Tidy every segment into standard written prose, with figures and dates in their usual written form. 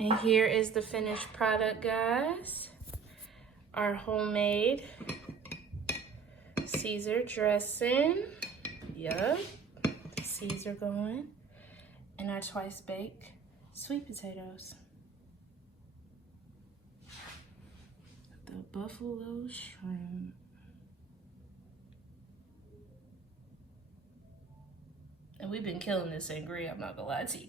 And here is the finished product, guys. Our homemade Caesar dressing. Yup. Caesar going. And our twice baked sweet potatoes. The buffalo shrimp. And we've been killing this sangria, I'm not gonna lie to you.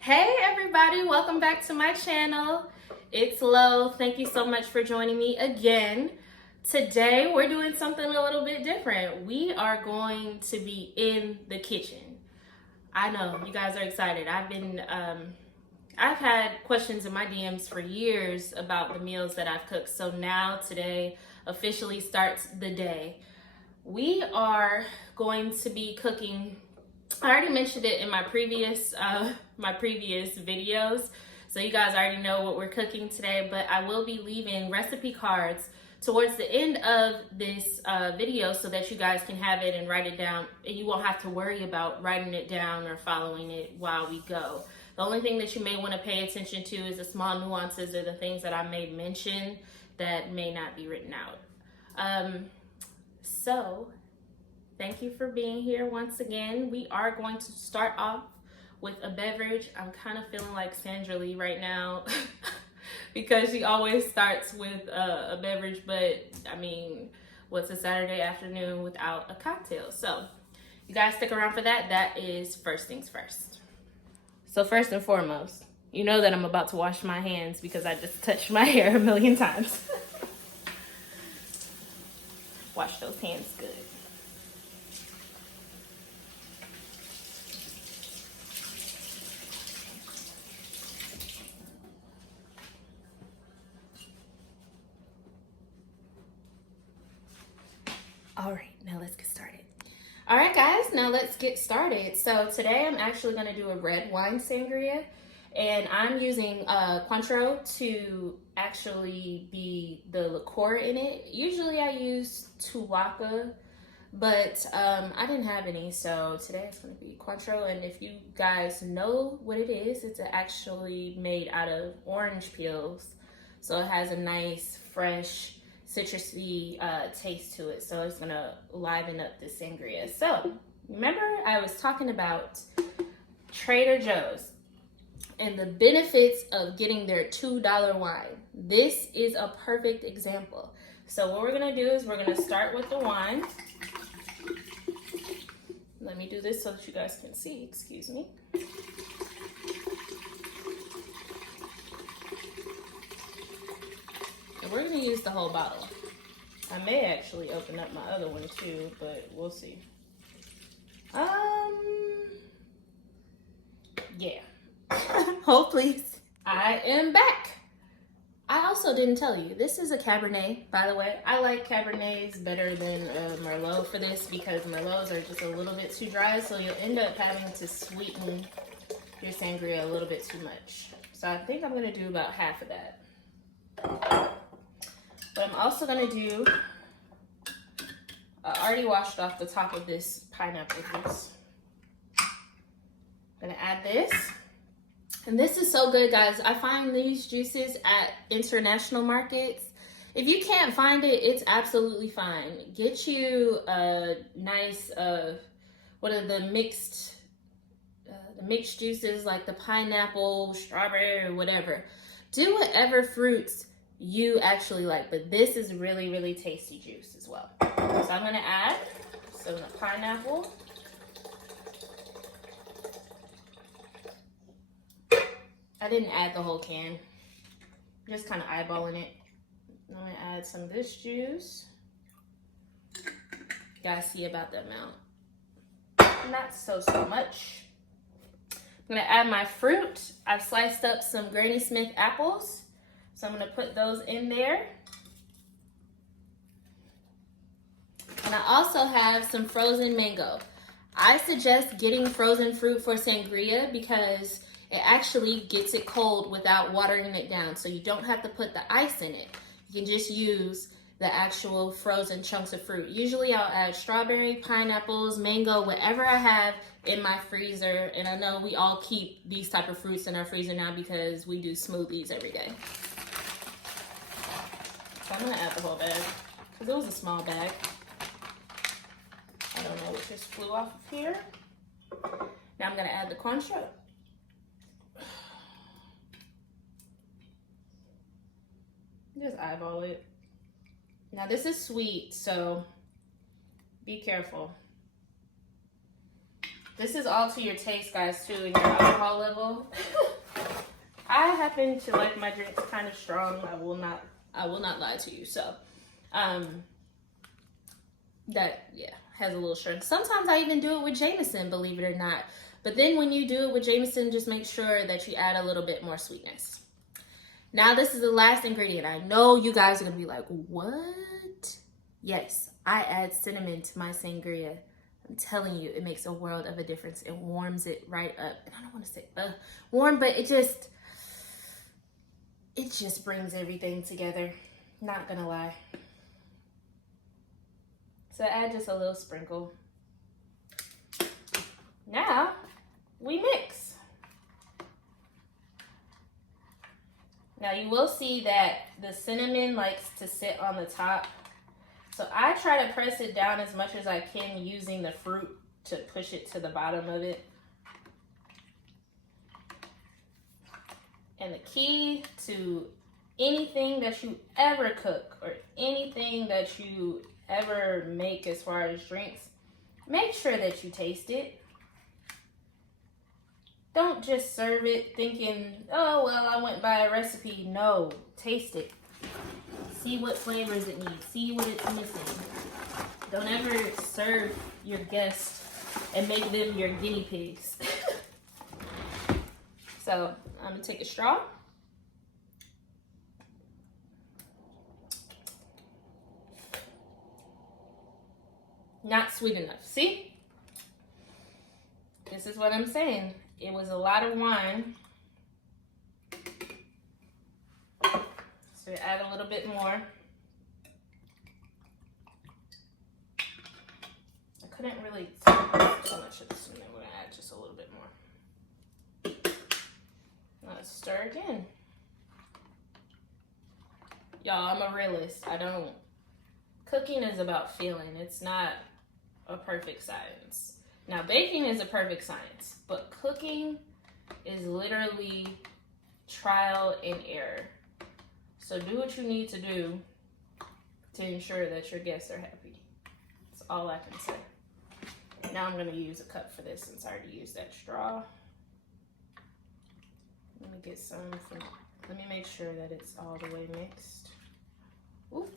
Hey everybody, welcome back to my channel. It's Leaux. Thank you so much for joining me again. Today we're doing something a little bit different. We are going to be in the kitchen. I know you guys are excited. I've had questions in my DMs for years about the meals that I've cooked. So now today officially starts the day. We are going to be cooking. I already mentioned it in my previous videos, so you guys already know what we're cooking today, but I will be leaving recipe cards towards the end of this video so that you guys can have it and write it down, and you won't have to worry about writing it down or following it while we go. The only thing that you may want to pay attention to is the small nuances or the things that I may mention that may not be written out. So thank you for being here once again. We are going to start off with a beverage. I'm kind of feeling like Sandra Lee right now because she always starts with a beverage, but I mean, what's a Saturday afternoon without a cocktail? So you guys stick around for that. That is first things first. So first and foremost, you know that I'm about to wash my hands because I just touched my hair a million times. Wash those hands good. All right, now let's get started. All right, guys, now let's get started. So today I'm actually gonna do a red wine sangria, and I'm using Cointreau to actually be the liqueur in it. Usually I use Tuaca, but I didn't have any, so today it's gonna be Cointreau. And if you guys know what it is, it's actually made out of orange peels, so it has a nice, fresh, citrusy taste to it, so it's gonna liven up the sangria. So remember I was talking about Trader Joe's and the benefits of getting their $2 wine. This is a perfect example. So what we're gonna do is we're gonna start with the wine. Let me do this so that you guys can see, excuse me. We're gonna use the whole bottle. I may actually open up my other one too, but we'll see. Yeah. Hold please. I am back. I also didn't tell you, this is a Cabernet, by the way. I like Cabernets better than Merlot for this because Merlots are just a little bit too dry, so you'll end up having to sweeten your sangria a little bit too much. So I think I'm gonna do about half of that. But I'm also gonna do, I already washed off the top of this pineapple juice. I'm gonna add this. And this is so good, guys. I find these juices at international markets. If you can't find it, it's absolutely fine. Get you a nice, what are the mixed juices, like the pineapple, strawberry, or whatever. Do whatever fruits you actually like, but this is really, really tasty juice as well. So I'm gonna add some of the pineapple. I didn't add the whole can, I'm just kind of eyeballing it. I'm gonna add some of this juice. You guys see about the amount, not so much. I'm gonna add my fruit. I've sliced up some Granny Smith apples, so I'm gonna put those in there. And I also have some frozen mango. I suggest getting frozen fruit for sangria because it actually gets it cold without watering it down. So you don't have to put the ice in it. You can just use the actual frozen chunks of fruit. Usually I'll add strawberry, pineapples, mango, whatever I have in my freezer. And I know we all keep these type of fruits in our freezer now because we do smoothies every day. So I'm gonna add the whole bag because it was a small bag. I don't know what just flew off of here. Now I'm gonna add the Cointreau. Just eyeball it. Now this is sweet, so be careful. This is all to your taste, guys, too, and your alcohol level. I happen to like my drinks kind of strong. I will not lie to you. So, that, yeah, has a little strength. Sometimes I even do it with Jameson, believe it or not. But then when you do it with Jameson, just make sure that you add a little bit more sweetness. Now this is the last ingredient. I know you guys are gonna be like, what? Yes, I add cinnamon to my sangria. I'm telling you, it makes a world of a difference. It warms it right up. And I don't want to say warm, but it just brings everything together. Not gonna lie. So add just a little sprinkle. Now we mix. Now you will see that the cinnamon likes to sit on the top. So I try to press it down as much as I can using the fruit to push it to the bottom of it. And the key to anything that you ever cook or anything that you ever make as far as drinks, make sure that you taste it. Don't just serve it thinking, oh, well, I went by a recipe. No, taste it. See what flavors it needs. See what it's missing. Don't ever serve your guests and make them your guinea pigs. So I'm gonna take a straw. Not sweet enough. See? This is what I'm saying. It was a lot of wine. So add a little bit more. I couldn't really tell too much of this, and then we're gonna add just a little bit more. Now let's stir again. Y'all, I'm a realist. Cooking is about feeling. It's not a perfect science. Now, baking is a perfect science, but cooking is literally trial and error. So do what you need to do to ensure that your guests are happy. That's all I can say. Now I'm gonna use a cup for this since I already used that straw. Let me get some let me make sure that it's all the way mixed. Ooh.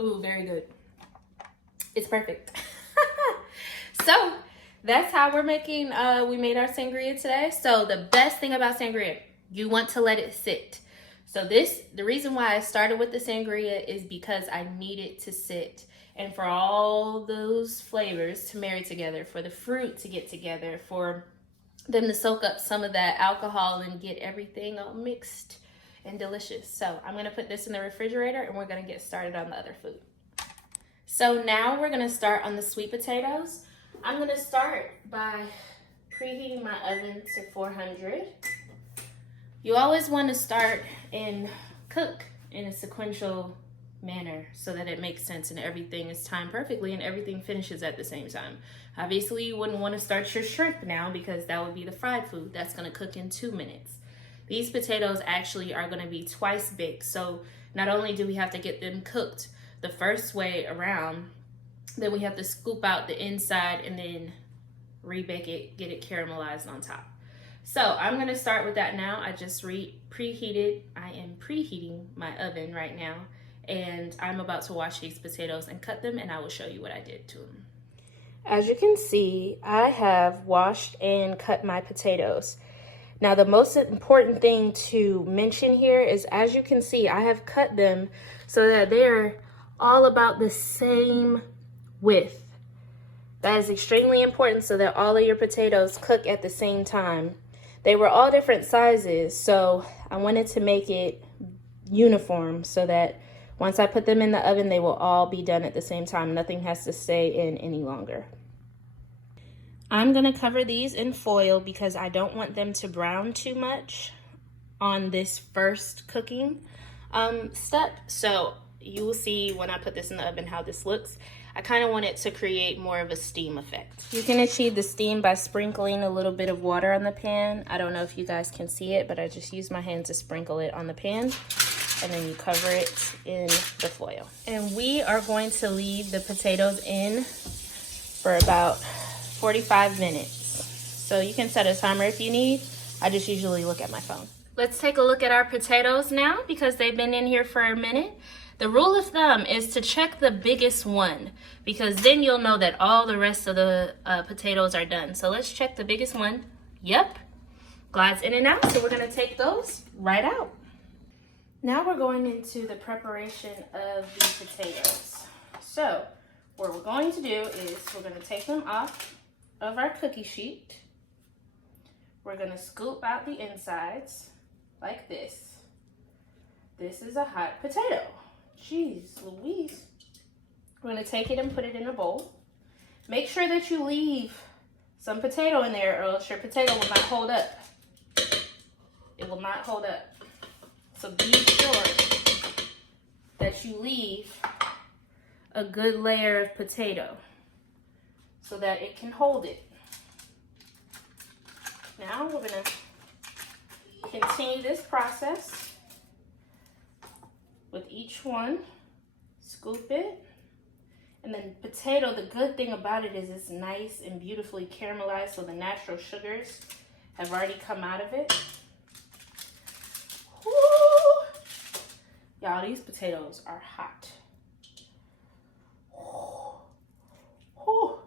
Ooh, very good. It's perfect. So that's how we're making, we made our sangria today. So the best thing about sangria, you want to let it sit. So the reason why I started with the sangria is because I need it to sit and for all those flavors to marry together, for the fruit to get together, for them to soak up some of that alcohol and get everything all mixed and delicious. So I'm gonna put this in the refrigerator and we're gonna get started on the other food. So now we're gonna start on the sweet potatoes. I'm gonna start by preheating my oven to 400. You always wanna start and cook in a sequential manner so that it makes sense and everything is timed perfectly and everything finishes at the same time. Obviously you wouldn't wanna start your shrimp now because that would be the fried food. That's gonna cook in 2 minutes. These potatoes actually are gonna be twice baked. So not only do we have to get them cooked the first way around, then we have to scoop out the inside and then rebake it, get it caramelized on top. So I'm gonna start with that now. I just preheated. I am preheating my oven right now, and I'm about to wash these potatoes and cut them, and I will show you what I did to them. As you can see, I have washed and cut my potatoes. Now, the most important thing to mention here is, as you can see, I have cut them so that they're all about the same width. That is extremely important so that all of your potatoes cook at the same time. they were all different sizes, so I wanted to make it uniform so that once I put them in the oven, they will all be done at the same time. Nothing has to stay in any longer. I'm gonna cover these in foil because I don't want them to brown too much on this first cooking step. So you will see when I put this in the oven how this looks. I kind of want it to create more of a steam effect. You can achieve the steam by sprinkling a little bit of water on the pan. I don't know if you guys can see it, but I just use my hand to sprinkle it on the pan, and then you cover it in the foil. And we are going to leave the potatoes in for about 45 minutes. So you can set a timer if you need. I just usually look at my phone. Let's take a look at our potatoes now because they've been in here for a minute. The rule of thumb is to check the biggest one because then you'll know that all the rest of the potatoes are done. So let's check the biggest one. Yep, glides in and out. So we're gonna take those right out. Now we're going into the preparation of the potatoes. So what we're going to do is we're gonna take them off of our cookie sheet. We're gonna scoop out the insides like this. This is a hot potato. Jeez Louise. We're gonna take it and put it in a bowl. Make sure that you leave some potato in there or else your potato will not hold up. It will not hold up. So be sure that you leave a good layer of potato so that it can hold it. Now we're gonna continue this process with each one. Scoop it. And then potato, the good thing about it is it's nice and beautifully caramelized, so the natural sugars have already come out of it. Woo! Y'all, these potatoes are hot. Woo.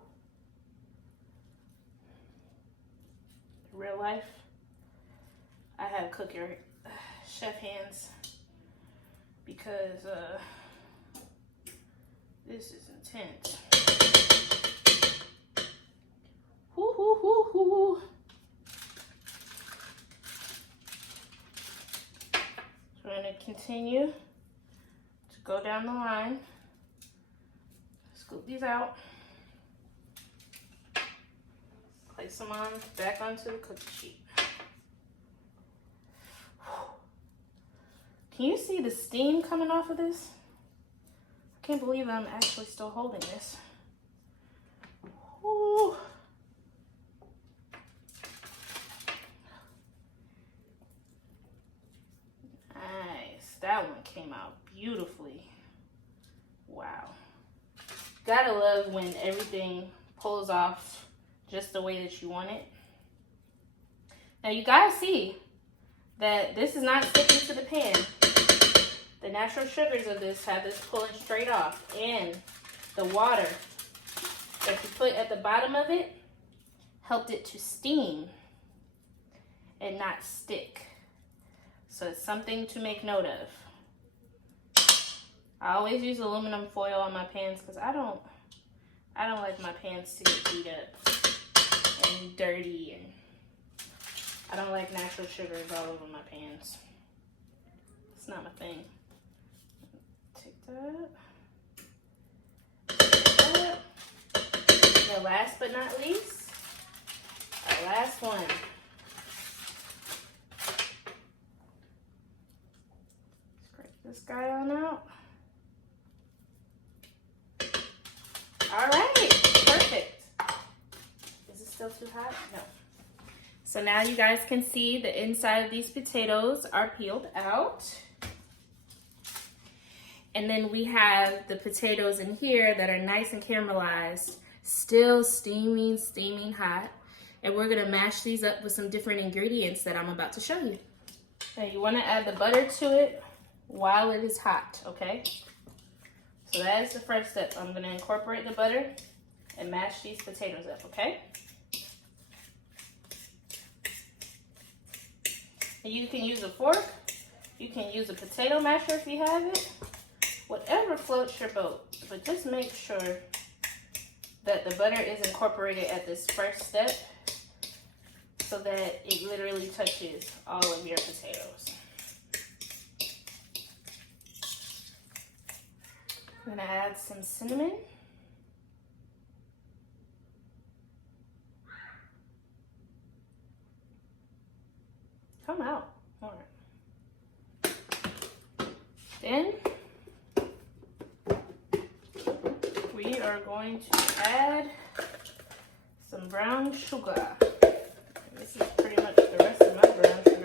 Real life, I have cooker chef hands because this is intense. Hoo, hoo, hoo, hoo. So we're going to continue to go down the line. Scoop these out. Place them on back onto the cookie sheet. Can you see the steam coming off of this? I can't believe I'm actually still holding this. Ooh. Nice. That one came out beautifully. Wow. Gotta love when everything pulls off just the way that you want it. Now you guys see that this is not sticking to the pan. The natural sugars of this have this pulling straight off, and the water that you put at the bottom of it helped it to steam and not stick. So it's something to make note of. I always use aluminum foil on my pans because I don't like my pans to get beat up and dirty, and I don't like natural sugars all over my pans. It's not my thing. Take that. Take that. And last but not least, our last one. Scrape this guy on out. All right, perfect. Is it still too hot? No. So now you guys can see the inside of these potatoes are peeled out. And then we have the potatoes in here that are nice and caramelized, still steaming hot. And we're gonna mash these up with some different ingredients that I'm about to show you. Now you wanna add the butter to it while it is hot, okay? So that is the first step. I'm gonna incorporate the butter and mash these potatoes up, okay? And you can use a fork, you can use a potato masher if you have it, whatever floats your boat. But just make sure that the butter is incorporated at this first step so that it literally touches all of your potatoes. I'm gonna add some cinnamon. Come out. All right. Then we are going to add some brown sugar. And this is pretty much the rest of my brown sugar.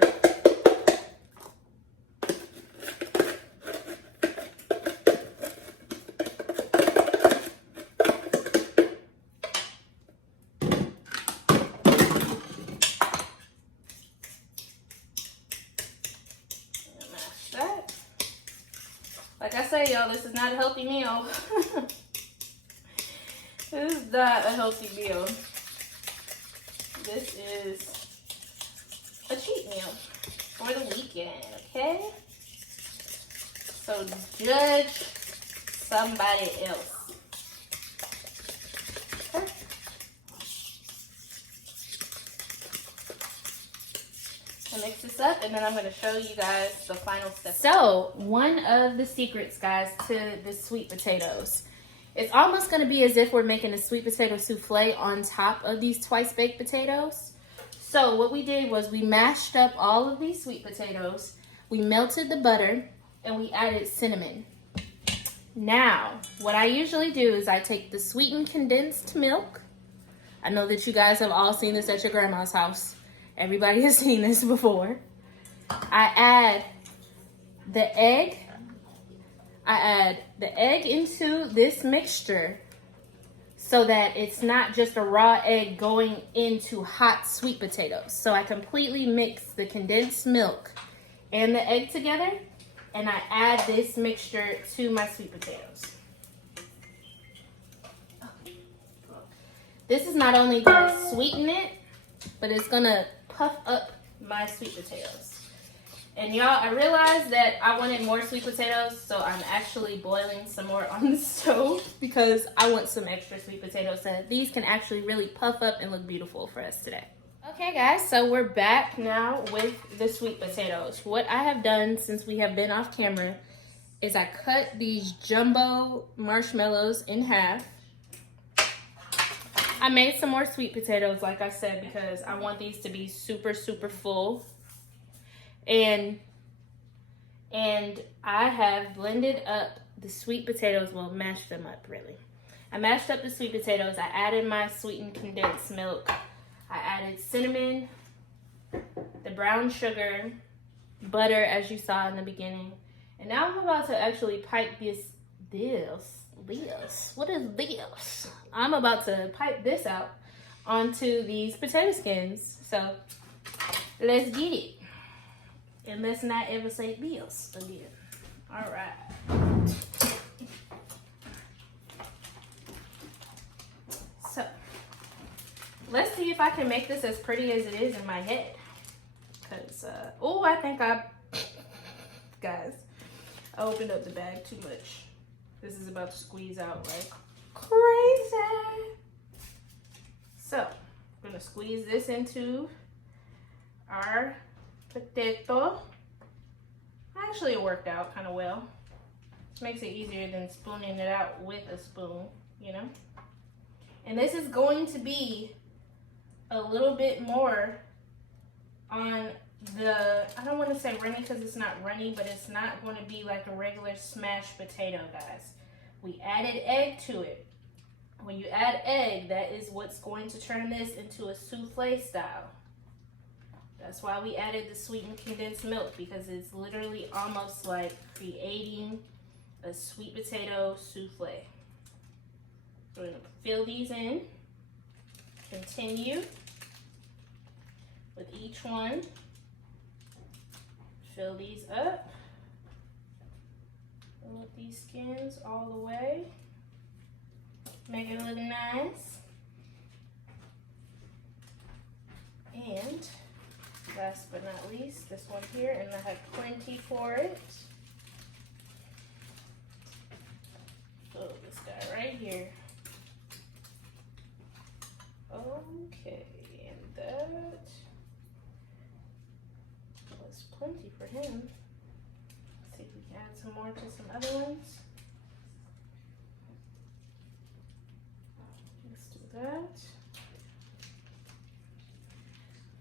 Like I say, y'all, this is not a healthy meal. This is not a healthy meal. This is a cheat meal for the weekend, okay? So judge somebody else. Okay? And mix this up, and then I'm going to show you guys the final step. So, one of the secrets, guys, to the sweet potatoes. It's almost going to be as if we're making a sweet potato souffle on top of these twice baked potatoes. So, what we did was we mashed up all of these sweet potatoes, we melted the butter, and we added cinnamon. Now, what I usually do is I take the sweetened condensed milk. I know that you guys have all seen this at your grandma's house. Everybody has seen this before. I add the egg. I add the egg into this mixture so that it's not just a raw egg going into hot sweet potatoes. So I completely mix the condensed milk and the egg together, and I add this mixture to my sweet potatoes. This is not only going to sweeten it, but it's going to puff up my sweet potatoes. And y'all, I realized that I wanted more sweet potatoes, so I'm actually boiling some more on the stove because I want some extra sweet potatoes so that these can actually really puff up and look beautiful for us today. Okay guys, so we're back now with the sweet potatoes. What I have done since we have been off camera is I cut these jumbo marshmallows in half. I made some more sweet potatoes, like I said, because I want these to be super, super full. And I have blended up the sweet potatoes, well, mashed them up, really. I mashed up the sweet potatoes. I added my sweetened condensed milk. I added cinnamon, the brown sugar, butter, as you saw in the beginning. And now I'm about to actually pipe this. What is this? I'm about to pipe this out onto these potato skins. So let's get it. And let's not ever say bills again. All right. So let's see if I can make this as pretty as it is in my head. Because, oh, I think guys, I opened up the bag too much. This is about to squeeze out like crazy. So, I'm going to squeeze this into our potato. Actually, it worked out kind of well. It makes it easier than spooning it out with a spoon, you know? And this is going to be a little bit more on the, I don't want to say runny because it's not runny, but it's not going to be like a regular smashed potato, guys. We added egg to it. When you add egg, that is what's going to turn this into a souffle style. That's why we added the sweetened condensed milk, because it's literally almost like creating a sweet potato souffle. So we're going to fill these in. Continue with each one. Fill these up. Fill up these skins all the way. Make it look nice. And last but not least, this one here, and I have plenty for it. So this guy right here. Okay, and that. other ones. Let's do that.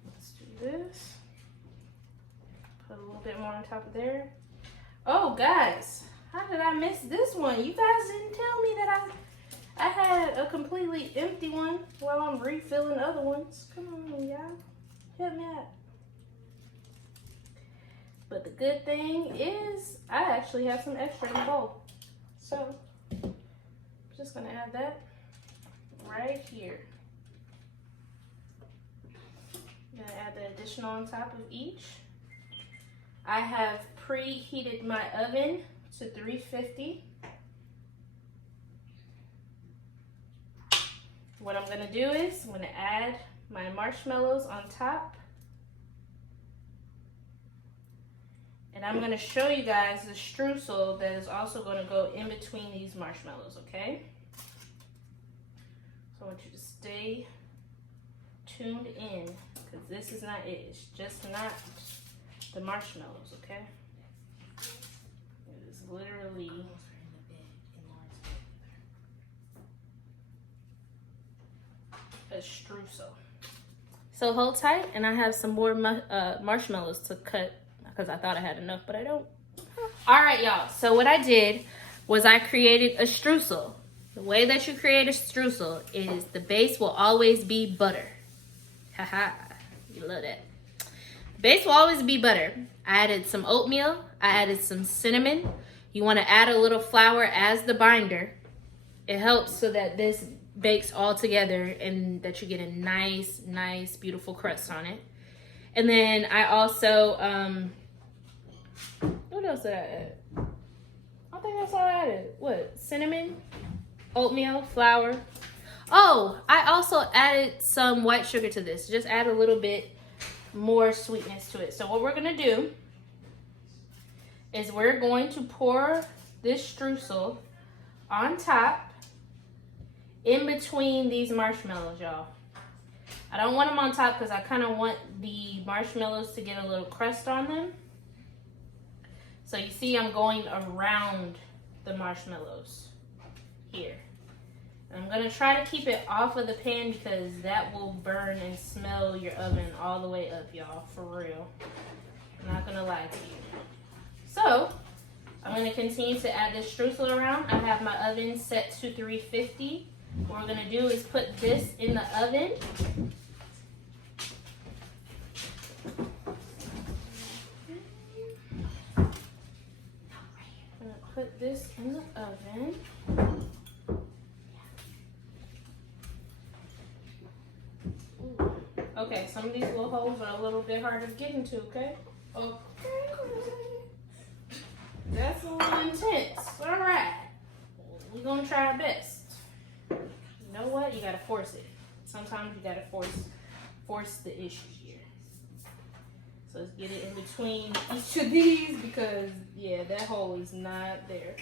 Let's do this. Put a little bit more on top of there. Oh, guys, how did I miss this one? You guys didn't tell me that I had a completely empty one while I'm refilling other ones. Come on, y'all. Help me out. But the good thing is I actually have some extra in the bowl. So I'm just gonna add that right here. I'm gonna add the additional on top of each. I have preheated my oven to 350. What I'm gonna do is I'm gonna add my marshmallows on top. And I'm gonna show you guys the streusel that is also gonna go in between these marshmallows, okay? So I want you to stay tuned in, because this is not it. It's just not the marshmallows, okay? It is literally a streusel. So hold tight, and I have some more marshmallows to cut, because I thought I had enough, but I don't. All right, y'all. So what I did was I created a streusel. The way that you create a streusel is the base will always be butter. Haha, you love that. The base will always be butter. I added some oatmeal. I added some cinnamon. You want to add a little flour as the binder. It helps so that this bakes all together and that you get a nice, beautiful crust on it. And then I also, what else did I add? I think that's all I added. What? Cinnamon, oatmeal, flour. Oh, I also added some white sugar to this. Just add a little bit more sweetness to it. So what we're gonna do is we're going to pour this streusel on top in between these marshmallows, y'all. I don't want them on top because I kind of want the marshmallows to get a little crust on them. So you see I'm going around the marshmallows here. And I'm gonna try to keep it off of the pan because that will burn and smell your oven all the way up, y'all, for real. I'm not gonna lie to you. So I'm gonna continue to add this streusel around. I have my oven set to 350. What we're gonna do is put this in the oven. I'm gonna put this in the oven. Okay, some of these little holes are a little bit harder to get into, okay? Okay. That's a little intense. All right. We're gonna try our best. You know what? You gotta force it. Sometimes you gotta force the issue here. So let's get it in between each of these because, yeah, that hole is not there.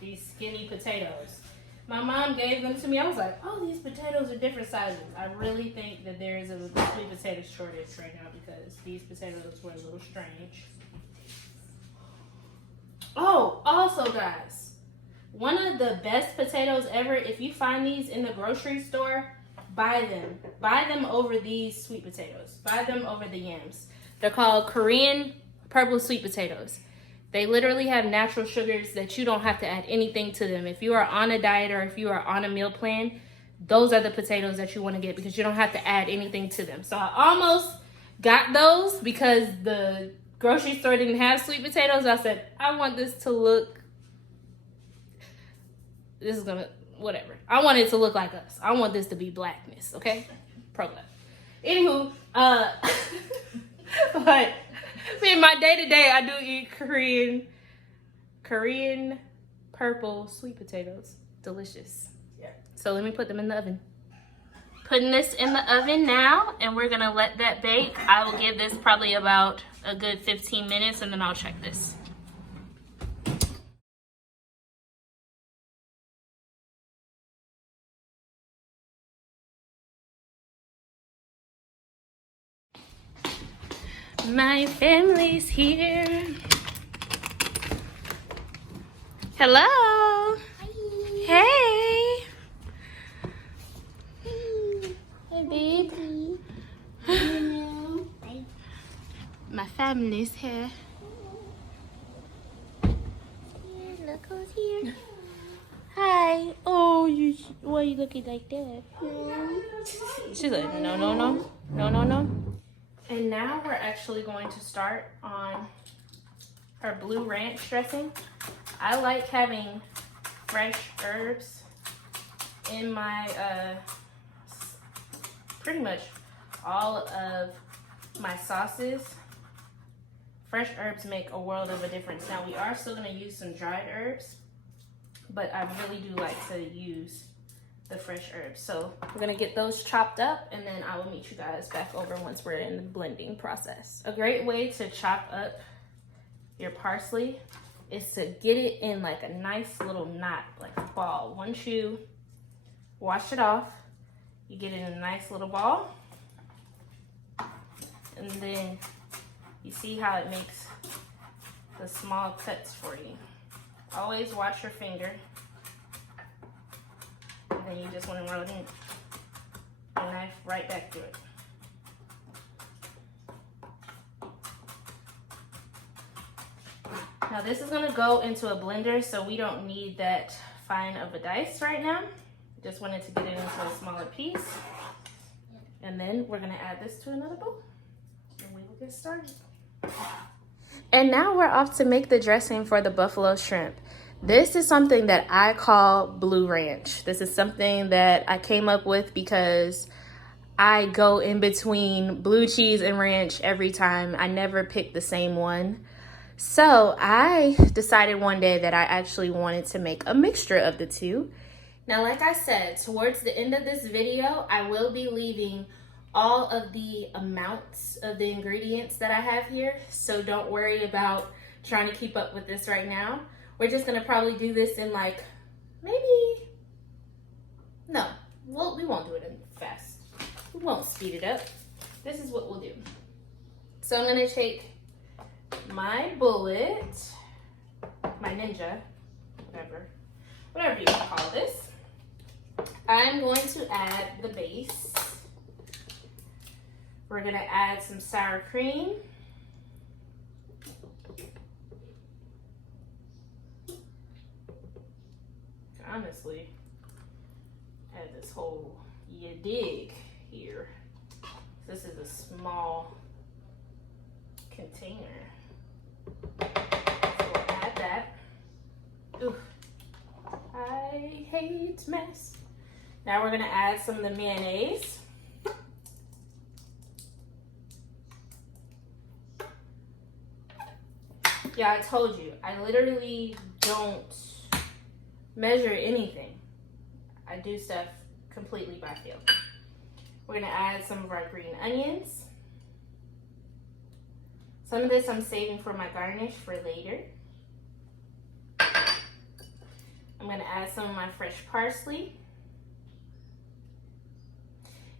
These skinny potatoes. My mom gave them to me. I was like, oh, these potatoes are different sizes. I really think that there is a sweet potato shortage right now because these potatoes were a little strange. Oh, also, guys, one of the best potatoes ever, if you find these in the grocery store, buy them. Buy them over these sweet potatoes. Buy them over the yams. They're called Korean purple sweet potatoes. They literally have natural sugars that you don't have to add anything to them. If you are on a diet or if you are on a meal plan, those are the potatoes that you want to get because you don't have to add anything to them. So I almost got those because the grocery store didn't have sweet potatoes. I said, I want this to look, this is gonna, whatever. I want it to look like us. I want this to be blackness, okay? Pro-black. Anywho, but in my day-to-day, I do eat Korean purple sweet potatoes. Delicious. Yeah. So let me put them in the oven. Putting this in the oven now, and we're gonna let that bake. I will give this probably about a good 15 minutes, and then I'll check this. My family's here. Hello. Hi. Hey. Hey, babe. My family's here. Look who's here. Hi. Oh, why are you looking like that? She's like, no, no, no. No, no, no. And now we're actually going to start on her Bleu Ranch dressing. I like having fresh herbs in my, pretty much all of my sauces. Fresh herbs make a world of a difference. Now we are still gonna use some dried herbs, but I really do like to use the fresh herbs. So we're gonna get those chopped up and then I will meet you guys back over once we're in the blending process. A great way to chop up your parsley is to get it in like a nice little knot, like a ball. Once you wash it off, you get it in a nice little ball. And then you see how it makes the small cuts for you. Always watch your finger. And then you just want to run the knife right back through it. Now this is gonna go into a blender, so we don't need that fine of a dice right now. Just wanted to get it into a smaller piece. And then we're gonna add this to another bowl and we will get started. And now we're off to make the dressing for the buffalo shrimp. This is something that I call Bleu Ranch. This is something that I came up with because I go in between blue cheese and ranch every time. I never pick the same one. So I decided one day that I actually wanted to make a mixture of the two. Now, like I said, towards the end of this video, I will be leaving all of the amounts of the ingredients that I have here. So don't worry about trying to keep up with this right now. We're just gonna probably do this in like, maybe, no, well, we won't do it in fast. We won't speed it up. This is what we'll do. So I'm gonna take my bullet, my ninja, whatever you wanna call this. I'm going to add the base. We're gonna add some sour cream. Honestly, add this whole you dig here. This is a small container. So we'll add that. Ooh, I hate mess. Now we're gonna add some of the mayonnaise. Yeah, I told you, I literally don't measure anything. I do stuff completely by feel. We're gonna add some of our green onions. Some of this I'm saving for my garnish for later. I'm gonna add some of my fresh parsley.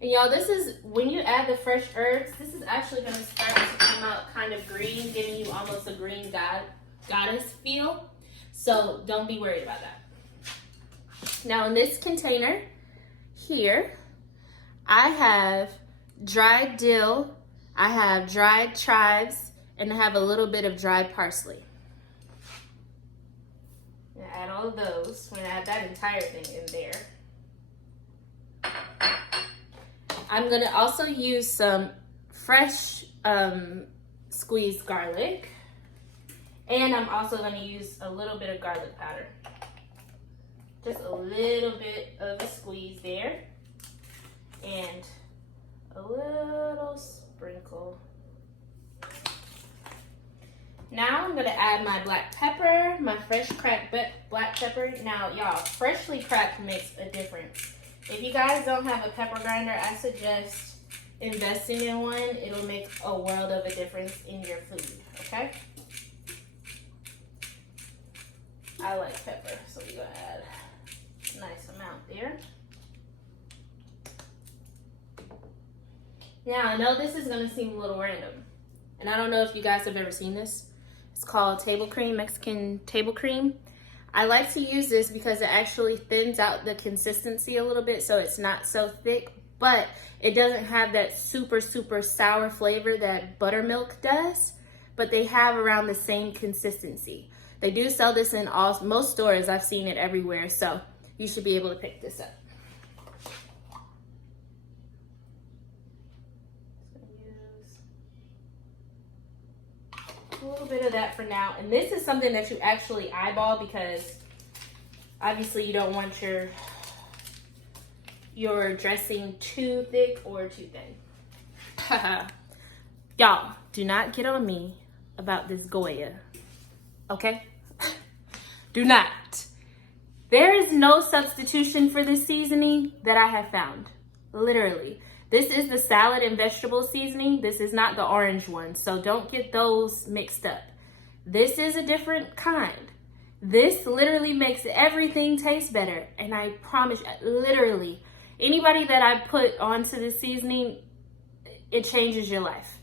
And y'all, this is, when you add the fresh herbs, this is actually gonna start to come out kind of green, giving you almost a green goddess feel. So don't be worried about that. Now in this container here, I have dried dill, I have dried chives, and I have a little bit of dried parsley. I'm gonna add all of those. I'm gonna add that entire thing in there. I'm gonna also use some fresh squeezed garlic. And I'm also gonna use a little bit of garlic powder. Just a little bit of a squeeze there. And a little sprinkle. Now I'm gonna add my black pepper, my fresh cracked black pepper. Now y'all, freshly cracked makes a difference. If you guys don't have a pepper grinder, I suggest investing in one. It'll make a world of a difference in your food, okay? I like pepper, so we're gonna add a nice amount there. Now, I know this is gonna seem a little random, and I don't know if you guys have ever seen this. It's called table cream, Mexican table cream. I like to use this because it actually thins out the consistency a little bit so it's not so thick, but it doesn't have that super, super sour flavor that buttermilk does, but they have around the same consistency. They do sell this in most stores. I've seen it everywhere, so you should be able to pick this up. A little bit of that for now, and this is something that you actually eyeball because obviously you don't want your dressing too thick or too thin. Y'all, do not get on me about this Goya, okay? Do not. There is no substitution for this seasoning that I have found, literally. This is the salad and vegetable seasoning. This is not the orange one, so don't get those mixed up. This is a different kind. This literally makes everything taste better, and I promise, literally, anybody that I put onto this seasoning, it changes your life.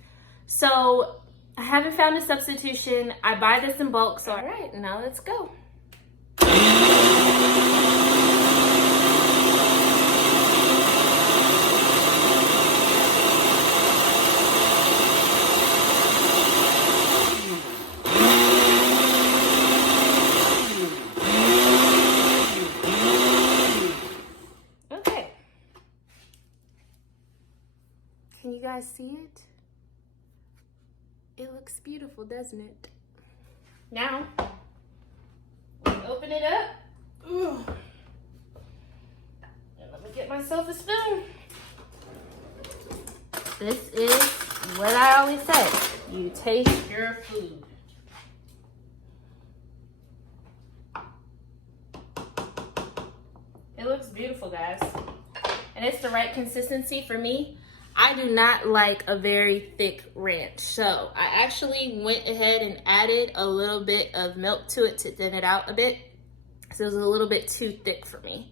So I haven't found a substitution. I buy this in bulk, so all right, now let's go. Can you guys see it? It looks beautiful, doesn't it? Now, open it up. Ooh. And let me get myself a spoon. This is what I always say. You taste your food. It looks beautiful, guys. And it's the right consistency for me. I do not like a very thick ranch, so I actually went ahead and added a little bit of milk to it to thin it out a bit. So it was a little bit too thick for me.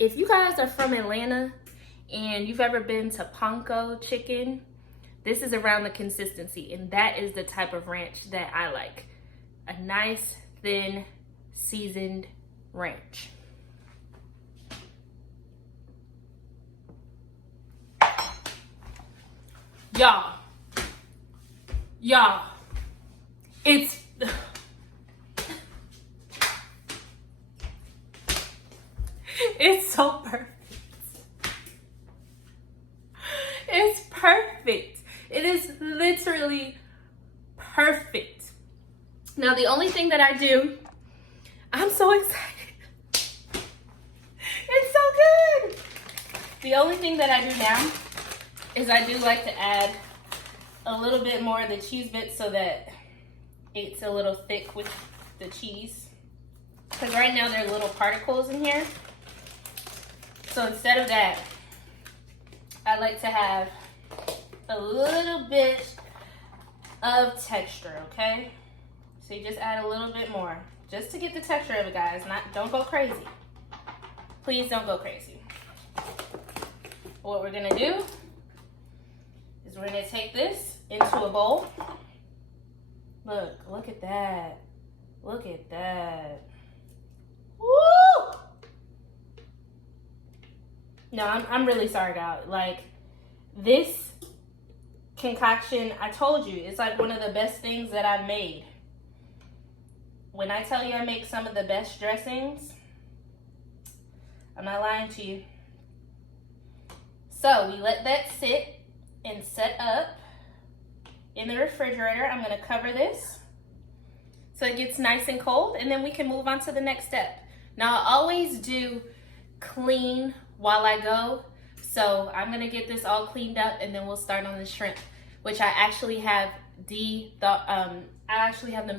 If you guys are from Atlanta and you've ever been to Panko Chicken, this is around the consistency, and that is the type of ranch that I like. A nice, thin, seasoned ranch. Y'all, it's so perfect. It's perfect. It is literally perfect. Now, the only thing that I do, I'm so excited. It's so good. The only thing that I do now is I do like to add a little bit more of the cheese bits so that it's a little thick with the cheese. Because right now there are little particles in here. So instead of that, I like to have a little bit of texture, okay? So you just add a little bit more, just to get the texture of it, guys. Don't go crazy. Please don't go crazy. What we're gonna do is we're gonna take this into a bowl. Look at that. Look at that. Woo! No, I'm really sorry, guys. Like, this concoction, I told you, it's like one of the best things that I've made. When I tell you I make some of the best dressings, I'm not lying to you. So we let that sit and set up in the refrigerator. I'm going to cover this so it gets nice and cold, and then we can move on to the next step. Now, I always do clean while I go, so I'm going to get this all cleaned up, and then we'll start on the shrimp, which I actually have them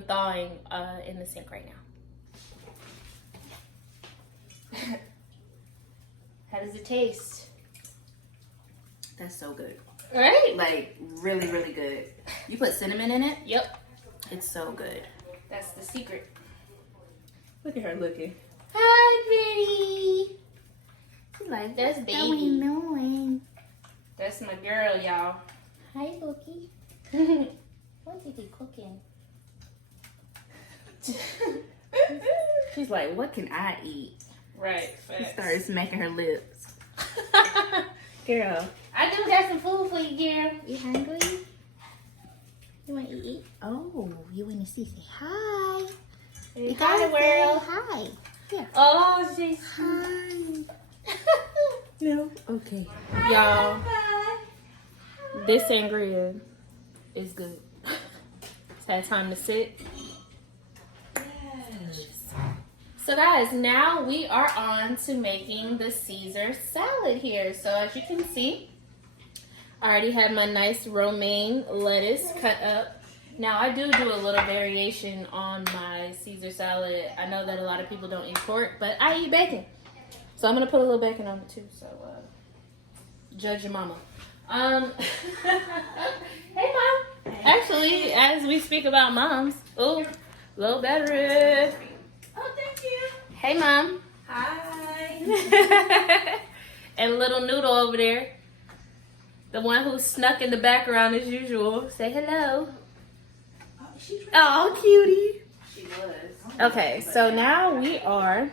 thawing in the sink right now. How does it taste? That's so good. Right? Like, really, really good. You put cinnamon in it? Yep. It's so good. That's the secret. Look at her looking. Hi, Betty. She's like, that's baby. That's my girl, y'all. Hi, Bookie. What is he cooking? She's like, what can I eat? Right. She Facts. started smacking her lips. Girl. I do got some food for you, girl. You hungry? You want to eat? Oh, you want to say hi? You Hi, gotta world. say hi. Here. Oh, she's Hi. No? Okay. y'all. This sangria is good. It's had time to sit. So guys, now we are on to making the Caesar salad here. So as you can see, I already have my nice romaine lettuce cut up. Now I do a little variation on my Caesar salad. I know that a lot of people don't eat pork, but I eat bacon. So I'm gonna put a little bacon on it too. So judge your mama. Hey mom. Actually, as we speak about moms, oh, little battery. Oh, thank you. Hey mom. Hi. And little noodle over there. The one who snuck in the background as usual. Say hello. Oh, she's ready. Oh, cutie. She was. Okay, so now we are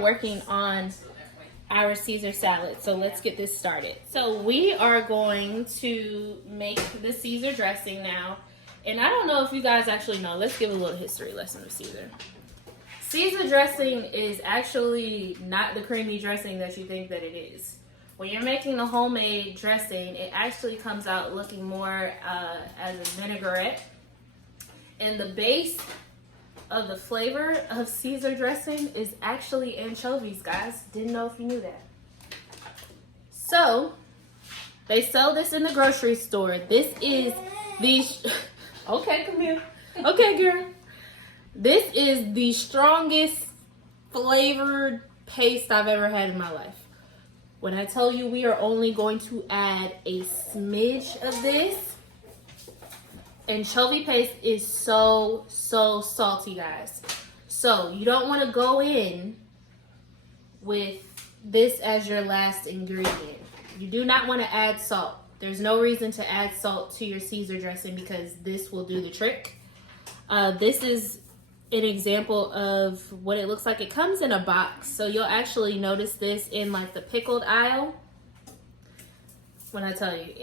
working on our Caesar salad. So let's get this started. So we are going to make the Caesar dressing now. And I don't know if you guys actually know. Let's give a little history lesson of Caesar. Caesar dressing is actually not the creamy dressing that you think that it is. When you're making the homemade dressing, it actually comes out looking more as a vinaigrette. And the base of the flavor of Caesar dressing is actually anchovies, guys. Didn't know if you knew that. So, they sell this in the grocery store. This is the... Okay, come here. Okay, girl. This is the strongest flavored paste I've ever had in my life. When I tell you we are only going to add a smidge of this, anchovy paste is so salty, guys. So you don't want to go in with this as your last ingredient. You do not want to add salt. There's no reason to add salt to your Caesar dressing because this will do the trick. This is an example of what it looks like. It comes in a box, so you'll actually notice this in like the pickled aisle. When I tell you,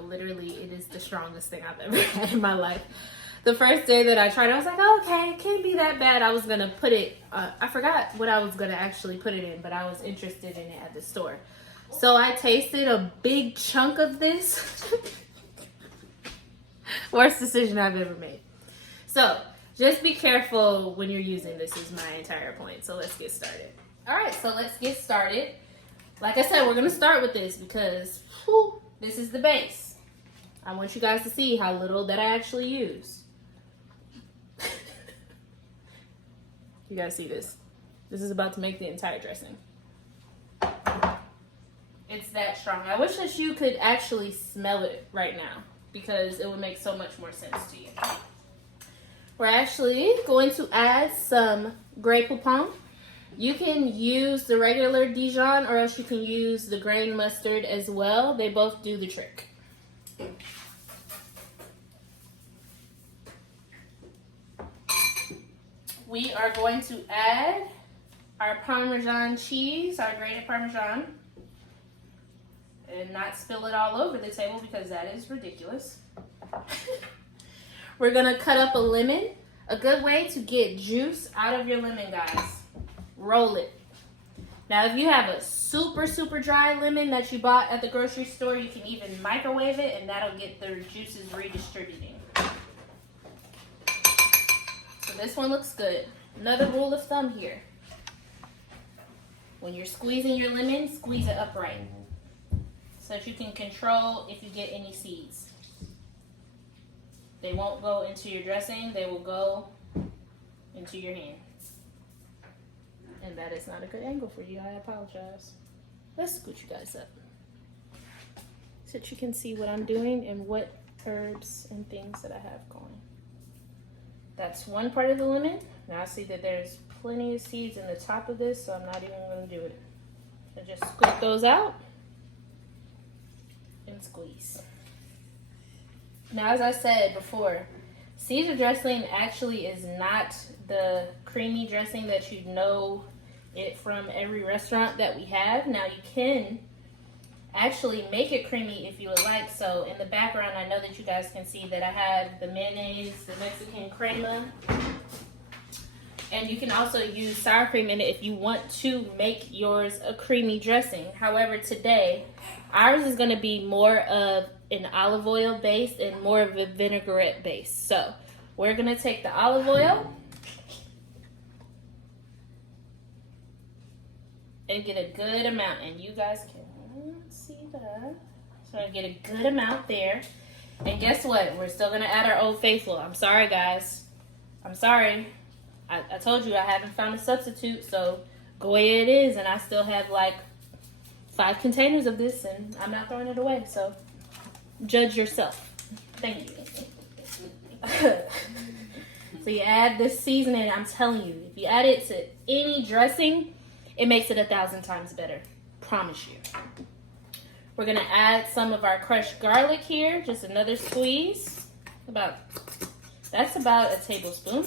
literally it is the strongest thing I've ever had in my life. The first day that I tried it, I was like, oh, okay, it can't be that bad. I was gonna put it, I forgot what I was gonna actually put it in, but I was interested in it at the store. So I tasted a big chunk of this. Worst decision I've ever made. So just be careful when you're using this is my entire point. So let's get started. All right, so let's get started. Like I said, we're gonna start with this because this is the base. I want you guys to see how little that I actually use. You guys see this? This is about to make the entire dressing. It's that strong. I wish that you could actually smell it right now because it would make so much more sense to you. We're actually going to add some Grey Poupon. You can use the regular Dijon or else you can use the grain mustard as well. They both do the trick. We are going to add our Parmesan cheese, our grated Parmesan. And not spill it all over the table because that is ridiculous. We're gonna cut up a lemon. A good way to get juice out of your lemon, guys. Roll it. Now, if you have a super dry lemon that you bought at the grocery store, you can even microwave it and that'll get the juices redistributing. So this one looks good. Another rule of thumb here. When you're squeezing your lemon, squeeze it upright. So that you can control if you get any seeds. They won't go into your dressing, they will go into your hand. And that is not a good angle for you, I apologize. Let's scoot you guys up. So that you can see what I'm doing and what herbs and things that I have going. That's one part of the lemon. Now I see that there's plenty of seeds in the top of this, so I'm not even gonna do it. So just scoop those out. And squeeze. Now, as I said before, Caesar dressing actually is not the creamy dressing that you know it from every restaurant that we have. Now you can actually make it creamy if you would like. So in the background, I know that you guys can see that I have the mayonnaise, the Mexican crema, and you can also use sour cream in it if you want to make yours a creamy dressing. However, today ours is going to be more of an olive oil base and more of a vinaigrette base. So we're going to take the olive oil and get a good amount, and you guys can see that. So I get a good amount there. And guess what? We're still going to add our Old Faithful. I'm sorry, guys. I'm sorry. I told you I haven't found a substitute, so Goya it is, and I still have like 5 containers of this, and I'm not throwing it away, so judge yourself. Thank you. So you add this seasoning. I'm telling you, if you add it to any dressing, it makes it 1,000 times better. Promise you. We're gonna add some of our crushed garlic here, just another squeeze. That's about a tablespoon.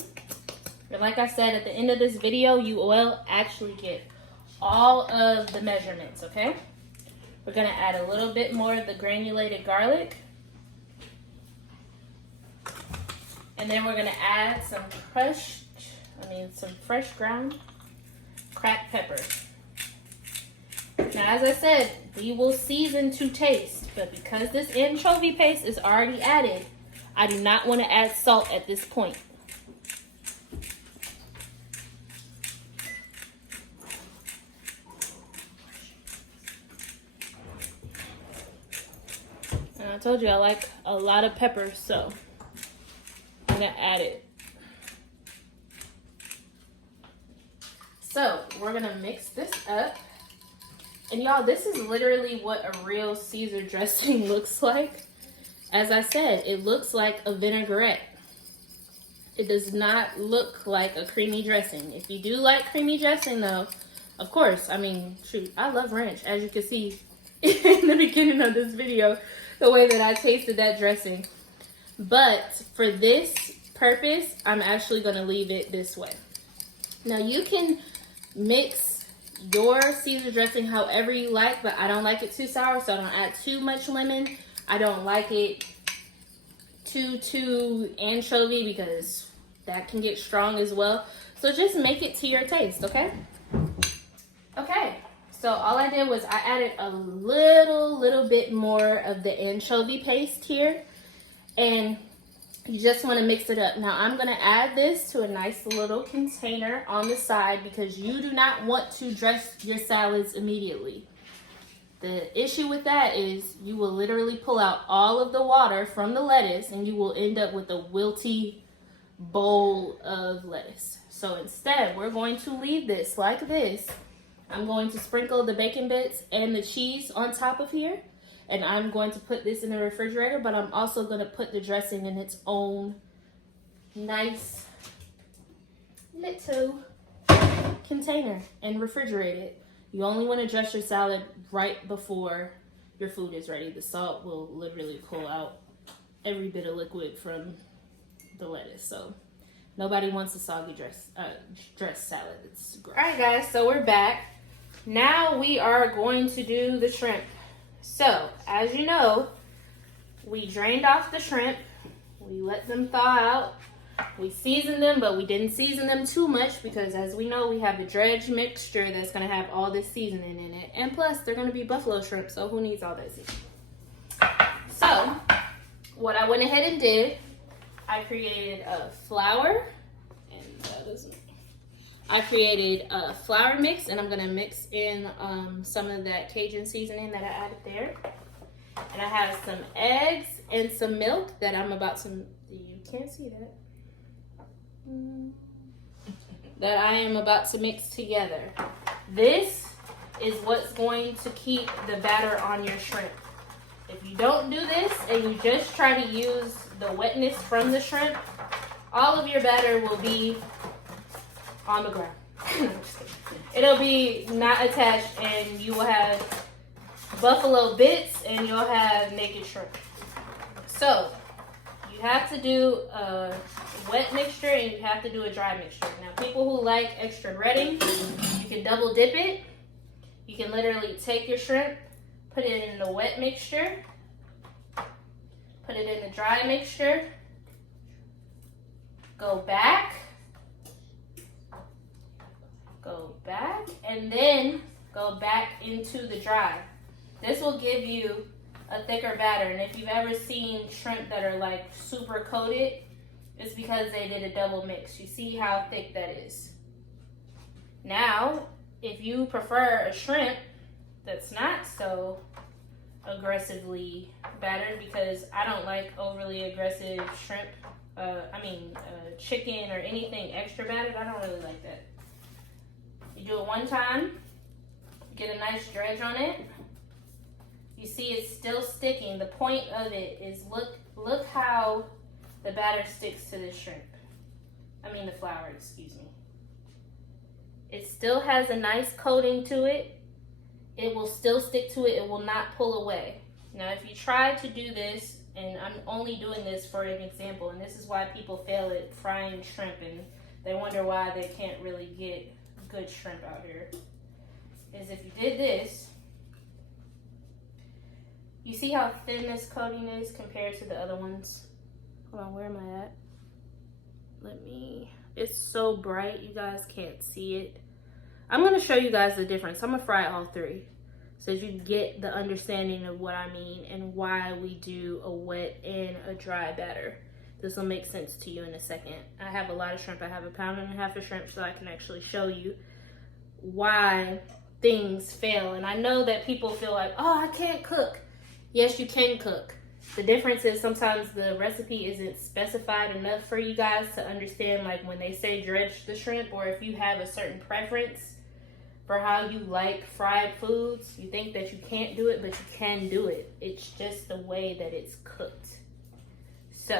And like I said, at the end of this video, you will actually get all of the measurements, okay? We're gonna add a little bit more of the granulated garlic. And then we're gonna add some fresh ground cracked pepper. Now, as I said, we will season to taste, but because this anchovy paste is already added, I do not want to add salt at this point. And I told you I like a lot of pepper, so I'm gonna add it. So we're gonna mix this up. And y'all, this is literally what a real Caesar dressing looks like. As I said, it looks like a vinaigrette. It does not look like a creamy dressing. If you do like creamy dressing though, of course, I mean, shoot, I love ranch, as you can see in the beginning of this video, the way that I tasted that dressing. But for this purpose, I'm actually gonna leave it this way. Now you can mix your Caesar dressing however you like, but I don't like it too sour, so I don't add too much lemon. I don't like it too anchovy because that can get strong as well. So just make it to your taste, okay? Okay, so all I did was I added a little bit more of the anchovy paste here, and you just want to mix it up. Now I'm going to add this to a nice little container on the side because you do not want to dress your salads immediately. The issue with that is you will literally pull out all of the water from the lettuce and you will end up with a wilty bowl of lettuce. So instead, we're going to leave this like this. I'm going to sprinkle the bacon bits and the cheese on top of here. And I'm going to put this in the refrigerator, but I'm also going to put the dressing in its own nice little container and refrigerate it. You only want to dress your salad right before your food is ready. The salt will literally pull out every bit of liquid from the lettuce. So nobody wants a soggy dressed salad. It's gross. All right, guys, so we're back. Now we are going to do the shrimp. So, as you know, we drained off the shrimp. We let them thaw out. We seasoned them, but we didn't season them too much because, as we know, we have the dredge mixture that's going to have all this seasoning in it. And plus, they're going to be buffalo shrimp, so who needs all that seasoning? So, what I went ahead and did, I created a flour. I created a flour mix, and I'm going to mix in some of that Cajun seasoning that I added there. And I have some eggs and some milk that I'm about to, you can't see that, that I am about to mix together. This is what's going to keep the batter on your shrimp. If you don't do this and you just try to use the wetness from the shrimp, all of your batter will be on the ground. It'll be not attached and you will have buffalo bits and you'll have naked shrimp. So you have to do a wet mixture and you have to do a dry mixture. Now, people who like extra breading, you can double dip it. You can literally take your shrimp, put it in the wet mixture, put it in the dry mixture, go back, and then go back into the dry. This will give you a thicker batter, and if you've ever seen shrimp that are like super coated, it's because they did a double mix. You see how thick that is. Now, if you prefer a shrimp that's not so aggressively battered, because I don't like overly aggressive shrimp, chicken or anything extra battered, I don't really like that. You do it one time, get a nice dredge on it. You see it's still sticking. The point of it is look how the batter sticks to this shrimp. The flour, excuse me. It still has a nice coating to it. It will still stick to it. It will not pull away. Now, if you try to do this, and I'm only doing this for an example, and this is why people fail at frying shrimp, and they wonder why they can't really get good shrimp out here, is if you did this, you see how thin this coating is compared to the other ones? Hold on, where am I at? It's so bright, you guys can't see it. I'm gonna show you guys the difference. I'm gonna fry all three so that you get the understanding of what I mean and why we do a wet and a dry batter. This will make sense to you in a second. I have a lot of shrimp. I have 1.5 pounds of shrimp, so I can actually show you why things fail. And I know that people feel like, oh, I can't cook. Yes, you can cook. The difference is sometimes the recipe isn't specified enough for you guys to understand, like when they say dredge the shrimp, or if you have a certain preference for how you like fried foods, you think that you can't do it, but you can do it. It's just the way that it's cooked. So,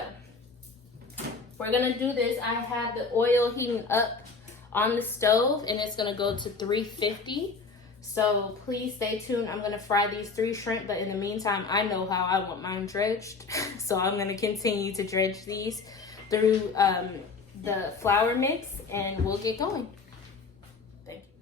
we're gonna do this. I have the oil heating up on the stove, and it's gonna go to 350. So please stay tuned. I'm gonna fry these 3 shrimp, but in the meantime, I know how I want mine dredged. So I'm gonna continue to dredge these through the flour mix, and we'll get going.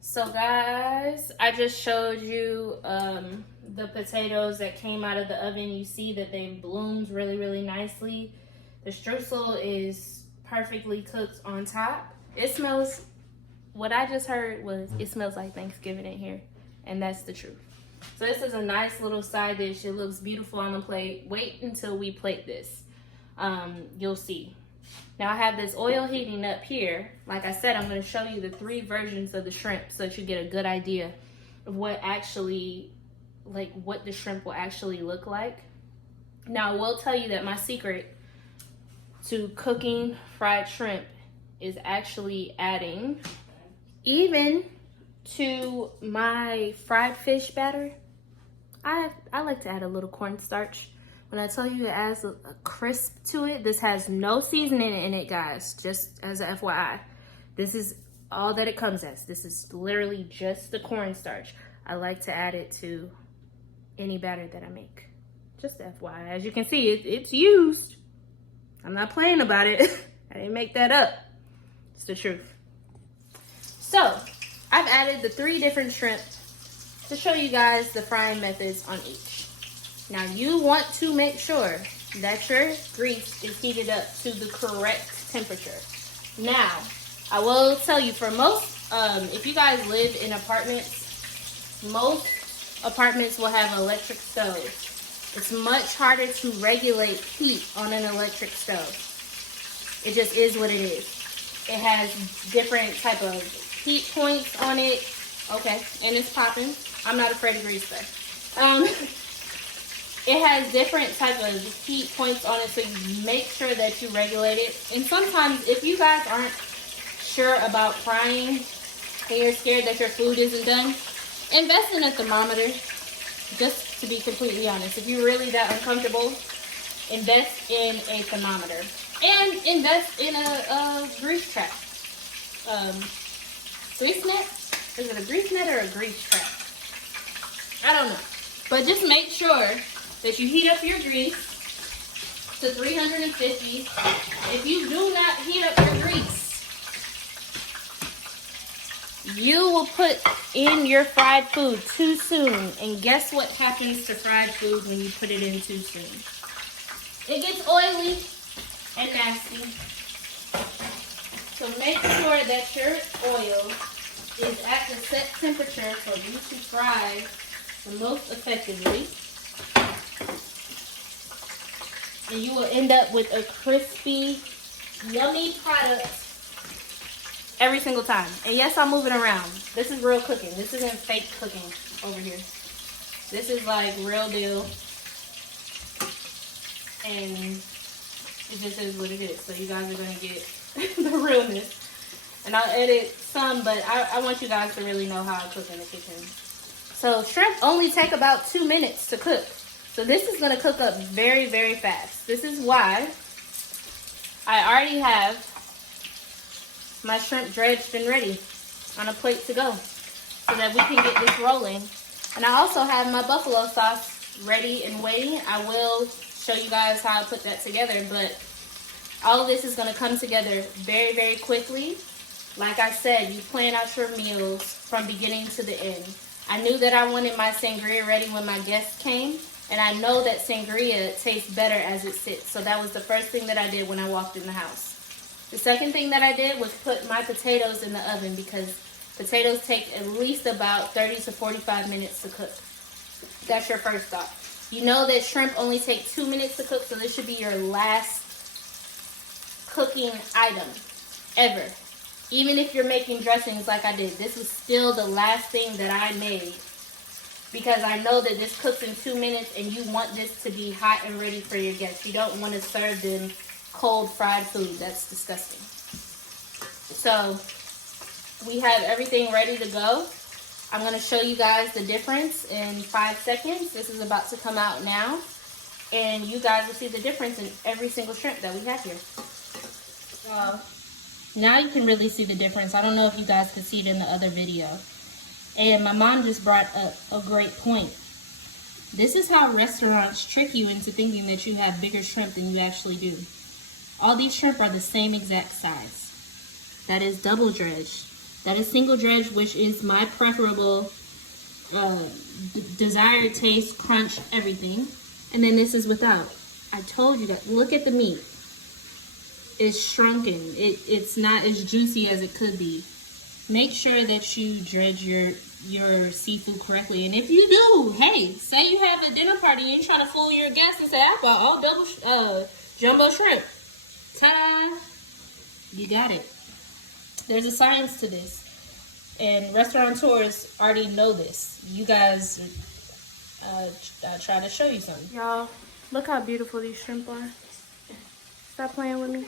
So guys, I just showed you the potatoes that came out of the oven. You see that they've bloomed really, really nicely. The streusel is perfectly cooked on top. It smells, what I just heard was, it smells like Thanksgiving in here. And that's the truth. So this is a nice little side dish. It looks beautiful on the plate. Wait until we plate this. You'll see. Now I have this oil heating up here. Like I said, I'm going to show you the 3 versions of the shrimp so that you get a good idea of what the shrimp will actually look like. Now I will tell you that my secret to cooking fried shrimp is actually adding, even to my fried fish batter, I like to add a little cornstarch. When I tell you it adds a crisp to it, this has no seasoning in it, guys, just as a FYI. This is all that it comes as. This is literally just the cornstarch. I like to add it to any batter that I make. Just FYI. As you can see, it's used. I'm not playing about it. I didn't make that up. It's the truth. So, I've added the 3 different shrimp to show you guys the frying methods on each. Now, you want to make sure that your grease is heated up to the correct temperature. Now, I will tell you, for most, if you guys live in apartments, most apartments will have an electric stove. It's much harder to regulate heat on an electric stove. It just is what it is. It has different type of heat points on it. Okay, and it's popping. I'm not afraid of grease though. It has different type of heat points on it, so you make sure that you regulate it. And sometimes if you guys aren't sure about frying and you're scared that your food isn't done, invest in a thermometer. Just to be completely honest, if you're really that uncomfortable, invest in a thermometer. And invest in a grease trap. Grease net? Is it a grease net or a grease trap? I don't know. But just make sure that you heat up your grease to 350. If you do not heat up your grease, you will put in your fried food too soon. And guess what happens to fried food when you put it in too soon? It gets oily and nasty. So make sure that your oil is at the set temperature for you to fry the most effectively. And you will end up with a crispy, yummy product every single time. And yes, I'm moving around. This is real cooking. This isn't fake cooking over here. This is like real deal. And it just is what it is. So you guys are going to get the realness. And I'll edit some, but I want you guys to really know how I cook in the kitchen. So shrimp only take about 2 minutes to cook. So this is going to cook up very, very fast. This is why I already have my shrimp dredged and ready on a plate to go so that we can get this rolling. And I also have my buffalo sauce ready and waiting. I will show you guys how I put that together, but all of this is going to come together very, very quickly. Like I said, you plan out your meals from beginning to the end. I knew that I wanted my sangria ready when my guests came, and I know that sangria tastes better as it sits. So that was the first thing that I did when I walked in the house. The second thing that I did was put my potatoes in the oven because potatoes take at least about 30 to 45 minutes to cook. That's your first thought. You know that shrimp only take 2 minutes to cook, so this should be your last cooking item ever. Even if you're making dressings like I did, this was still the last thing that I made because I know that this cooks in 2 minutes and you want this to be hot and ready for your guests. You don't want to serve them cold fried food. That's disgusting. So we have everything ready to go. I'm going to show you guys the difference in 5 seconds. This is about to come out now, and you guys will see the difference in every single shrimp that we have here. Now you can really see the difference. I don't know if you guys could see it in the other video. And my mom just brought up a great point. This is how restaurants trick you into thinking that you have bigger shrimp than you actually do. All these shrimp are the same exact size. That is double dredge. That is single dredge, which is my preferable desired taste, crunch, everything. And then this is without. I told you that. Look at the meat. It's shrunken. It's not as juicy as it could be. Make sure that you dredge your seafood correctly. And if you do, hey, say you have a dinner party and you're trying to fool your guests and say, I bought all double jumbo shrimp. Ta-da! You got it. There's a science to this. And restaurateurs already know this. You guys, I try to show you something. Y'all, look how beautiful these shrimp are. Stop playing with me.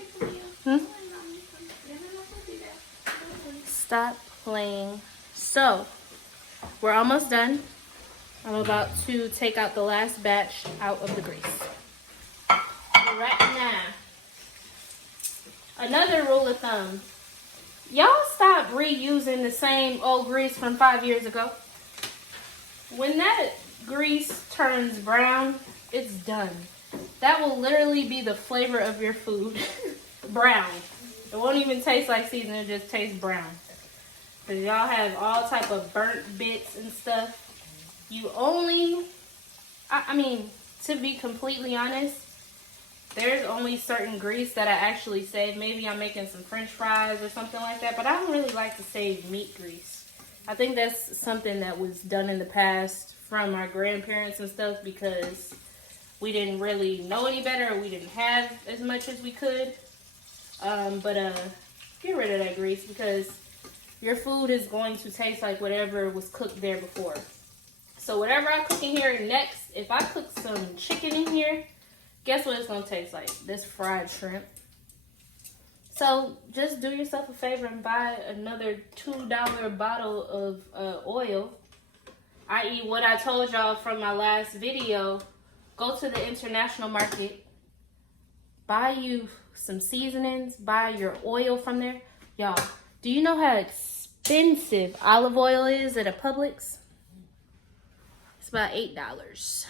Stop playing. So, we're almost done. I'm about to take out the last batch out of the grease. Right now. Another rule of thumb. Y'all stop reusing the same old grease from 5 years ago. When that grease turns brown, it's done. That will literally be the flavor of your food. Brown. It won't even taste like seasoning, it just tastes brown. Because y'all have all type of burnt bits and stuff. You only, I mean, to be completely honest, there's only certain grease that I actually save. Maybe I'm making some french fries or something like that, but I don't really like to save meat grease. I think that's something that was done in the past from our grandparents and stuff because we didn't really know any better or we didn't have as much as we could. But get rid of that grease because your food is going to taste like whatever was cooked there before. So whatever I cook in here next, if I cook some chicken in here, guess what it's going to taste like? This fried shrimp. So just do yourself a favor and buy another $2 bottle of oil. I.e. what I told y'all from my last video. Go to the international market. Buy you some seasonings. Buy your oil from there. Y'all, do you know how expensive olive oil is at a Publix? It's about $8.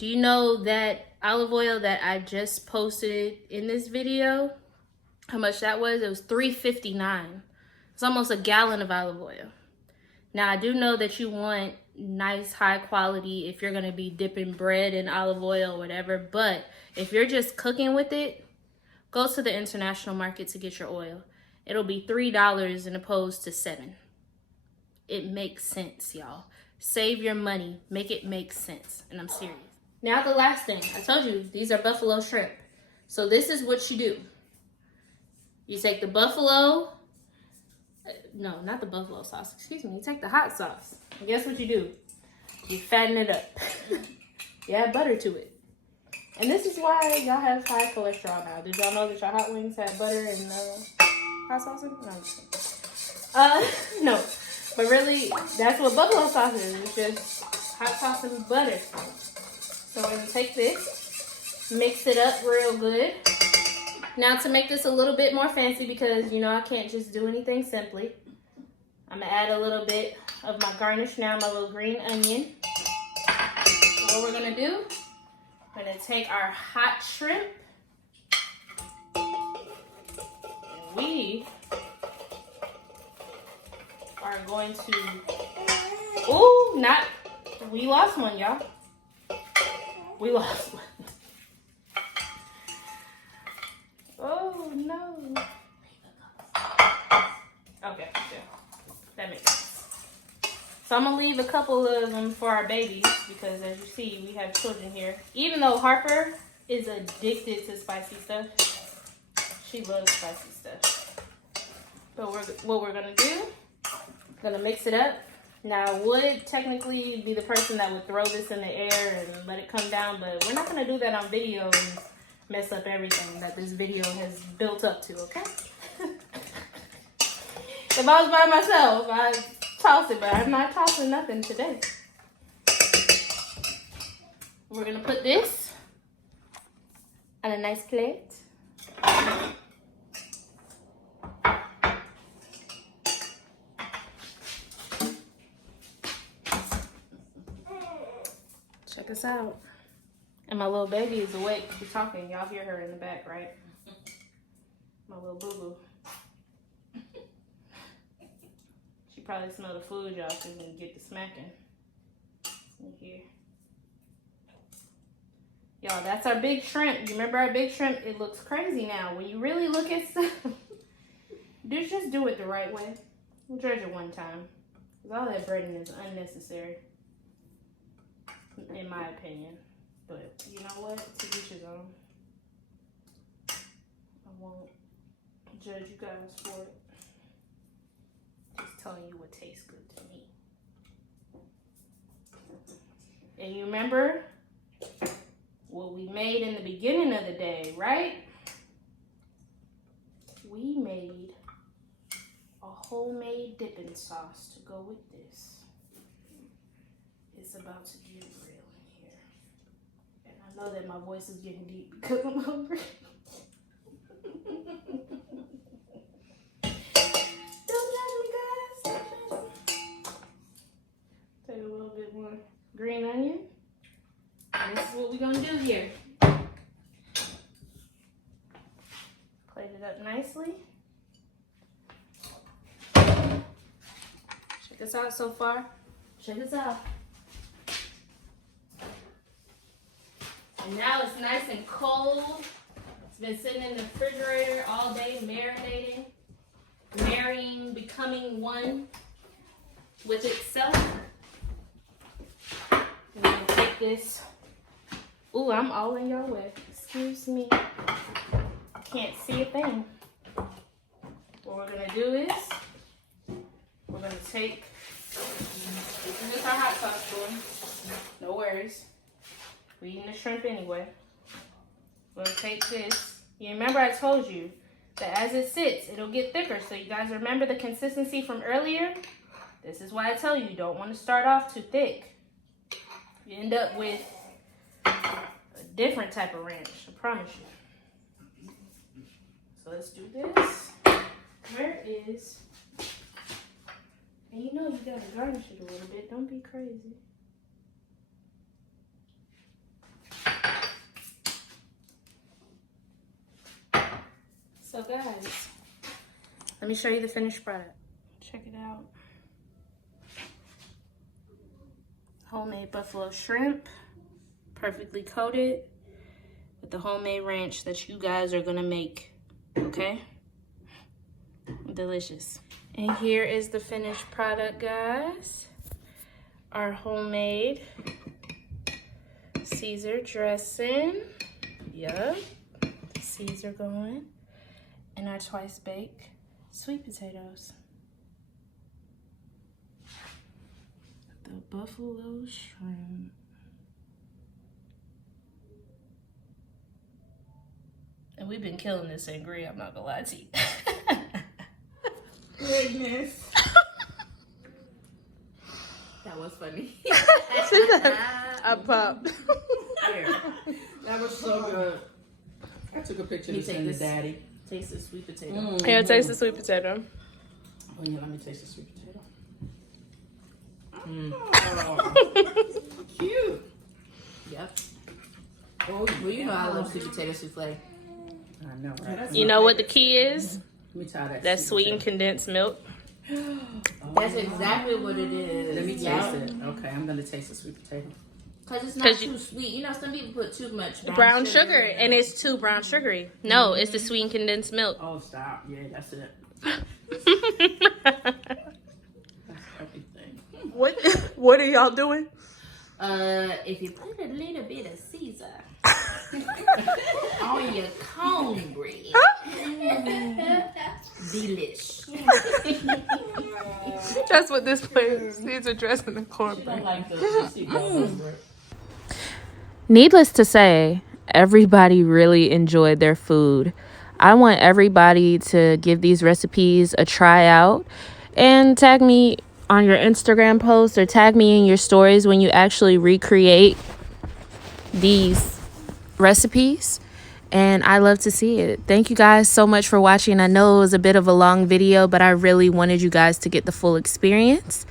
Do you know that olive oil that I just posted in this video, how much that was? It was $3.59. It's almost a gallon of olive oil. Now, I do know that you want nice, high quality if you're going to be dipping bread in olive oil or whatever. But if you're just cooking with it, go to the international market to get your oil. It'll be $3 as opposed to $7. It makes sense, y'all. Save your money. Make it make sense. And I'm serious. Now the last thing. I told you, these are buffalo shrimp. So this is what you do. You take the buffalo... No, not the buffalo sauce. Excuse me. You take the hot sauce. And guess what you do? You fatten it up. You add butter to it. And this is why y'all have high cholesterol now. Did y'all know that your hot wings have butter and hot sauce in it? No. But really, that's what buffalo sauce is. It's just hot sauce and butter. So we're going to take this, mix it up real good. Now to make this a little bit more fancy, because you know I can't just do anything simply, I'm going to add a little bit of my garnish now, my little green onion. So what we're going to do, we're going to take our hot shrimp, and we are going to, we lost one, y'all. We lost one. Oh, no. Okay, yeah. That makes sense. So I'm going to leave a couple of them for our babies because, as you see, we have children here. Even though Harper is addicted to spicy stuff, she loves spicy stuff. But what we're going to do, going to mix it up. Now, I would technically be the person that would throw this in the air and let it come down, but we're not going to do that on video and mess up everything that this video has built up to, okay? If I was by myself, I'd toss it, but I'm not tossing nothing today. We're going to put this on a nice plate. Check us out. And my little baby is awake. She's talking. Y'all hear her in the back, right? My little boo-boo. She probably smelled the food, y'all, so we can get the smacking. In here. Y'all, that's our big shrimp. You remember our big shrimp? It looks crazy now. When you really look at stuff, just do it the right way. Dredge it one time. Because all that breading is unnecessary. In my opinion. But you know what? To each his own. I won't judge you guys for it. Just telling you what tastes good to me. And you remember what we made in the beginning of the day, right? We made a homemade dipping sauce to go with this. It's about to get real in here. And I know that my voice is getting deep because I'm hungry. Don't judge me, guys. Don't judge me. Take a little bit more green onion. And this is what we're going to do here. Plate it up nicely. Check us out so far. Check us out. And now it's nice and cold. It's been sitting in the refrigerator all day, marinating, marrying, becoming one with itself. And we're going to take this. Ooh, I'm all in your way. Excuse me. I can't see a thing. What we're going to do is, we're going to take, this is our hot sauce going. No worries. We're eating the shrimp anyway. We're going to take this. You remember I told you that as it sits, it'll get thicker. So you guys remember the consistency from earlier? This is why I tell you, you don't want to start off too thick. You end up with a different type of ranch, I promise you. So let's do this. Where is... And you know you gotta garnish it a little bit. Don't be crazy. So guys, let me show you the finished product. Check it out. Homemade buffalo shrimp, perfectly coated with the homemade ranch that you guys are gonna make, okay? Delicious. And here is the finished product, guys. Our homemade Caesar dressing. Yup. Caesar going. And our twice baked sweet potatoes. The buffalo shrimp. And we've been killing this sangria, I'm not gonna lie to you. Goodness. That was funny. I popped. That was so good. I took a picture You to take send to this. Daddy. Taste the sweet potato. Here, taste the sweet potato. Oh yeah, let me taste the sweet potato. Cute. Yep. Oh, well, you know I love sweet potato souffle. I know, right? You know what the key is? Let me try that. That's sweetened condensed milk. That's exactly what it is. Let me taste Yep. it. Okay, I'm gonna taste the sweet potato. Cause it's not too sweet. You know, some people put too much Brown sugar, and it's too brown sugary. No, it's the sweetened condensed milk. Oh, stop. Yeah, that's it. That's everything. What are y'all doing? If you put a little bit of Caesar on your cornbread, delish. That's what this place is addressing the I cornbread. like the sweet potato. Needless to say, everybody really enjoyed their food. I want everybody to give these recipes a try out and tag me on your Instagram posts or tag me in your stories when you actually recreate these recipes. And I love to see it. Thank you guys so much for watching. I know it was a bit of a long video, but I really wanted you guys to get the full experience.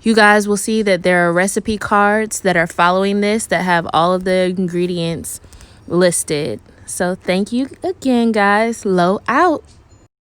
You guys will see that there are recipe cards that are following this that have all of the ingredients listed. So thank you again, guys. Leaux out.